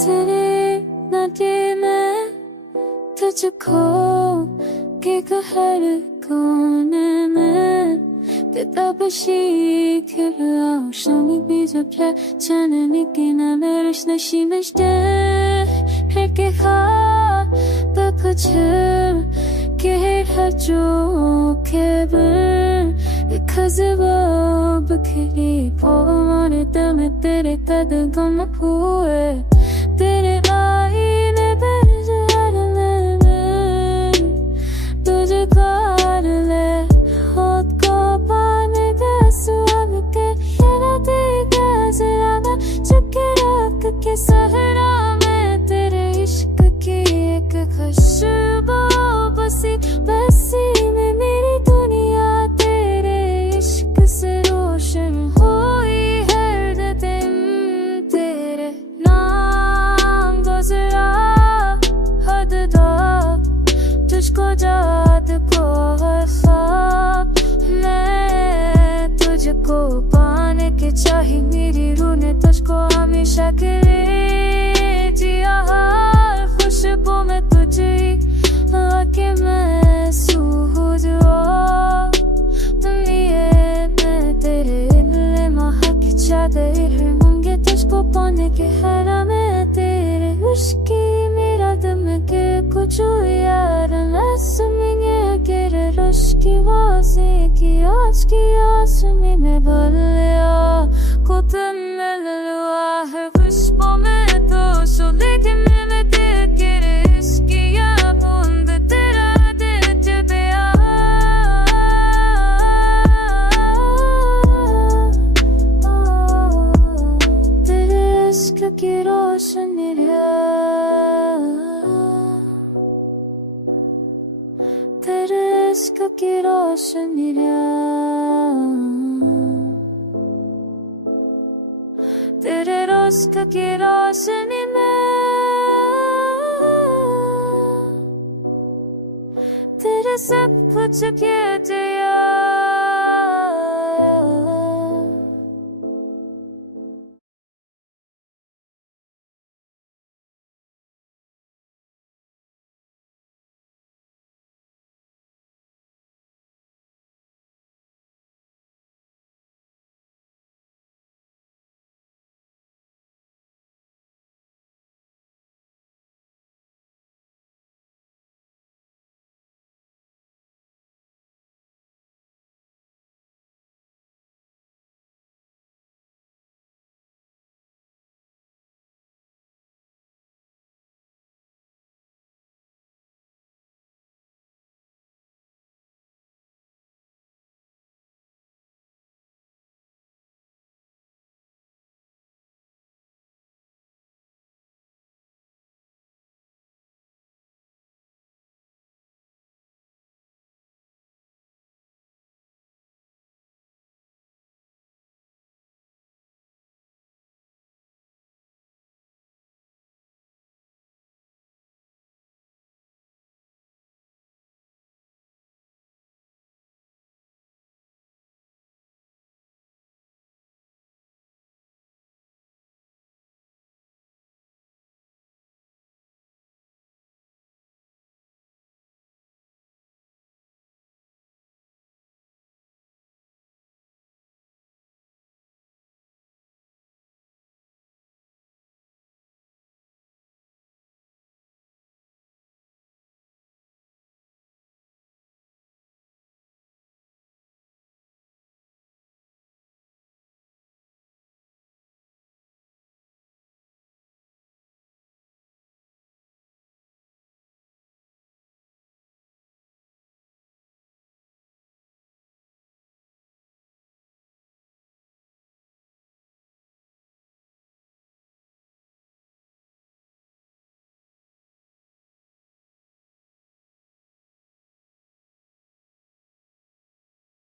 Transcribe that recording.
तेरे नाटे में तुझको के हर कोने में Betabashik Hirao Shami Bija Pya Chananiki Namerish Nashimishte Heke Ha Bapachir Kehir Hajo Kebir Because of all Bakiri Povamane Dame Tere Tada Gama Pue Tere Ai Ne Berja Adaleme Tujhe Kaadale Hot के सहरा में तेरे इश्क की एक खुशबू बसी बसी में मेरी दुनिया तेरे इश्क से रोशन हुई हर दिन तेरे नाम गुजरा हद दो तुझको याद को मैं तुझको पाने के चाही मेरी रूह ने तुझको हमेशा के लिए जिया हर खुशबू में तुझे आके मैं सूझ तुम ये मैं तेरे लिए महक चादर होंगे तुझको पाने के हरा में तेरे उश्की मेरा दम के कुछ यार सुनेंगे तेरे रुश की वासे की आस में भर लिया कुतन मिल हुआ है खुशबू में तो लेकिन मैं तेरे इसकी या बूंद तेरा दिल जबया तेरे इश्क की रोशनी तेरे इश्क की रोशनी तेरे इश्क की रोशनी में तेरे सब कुछ किया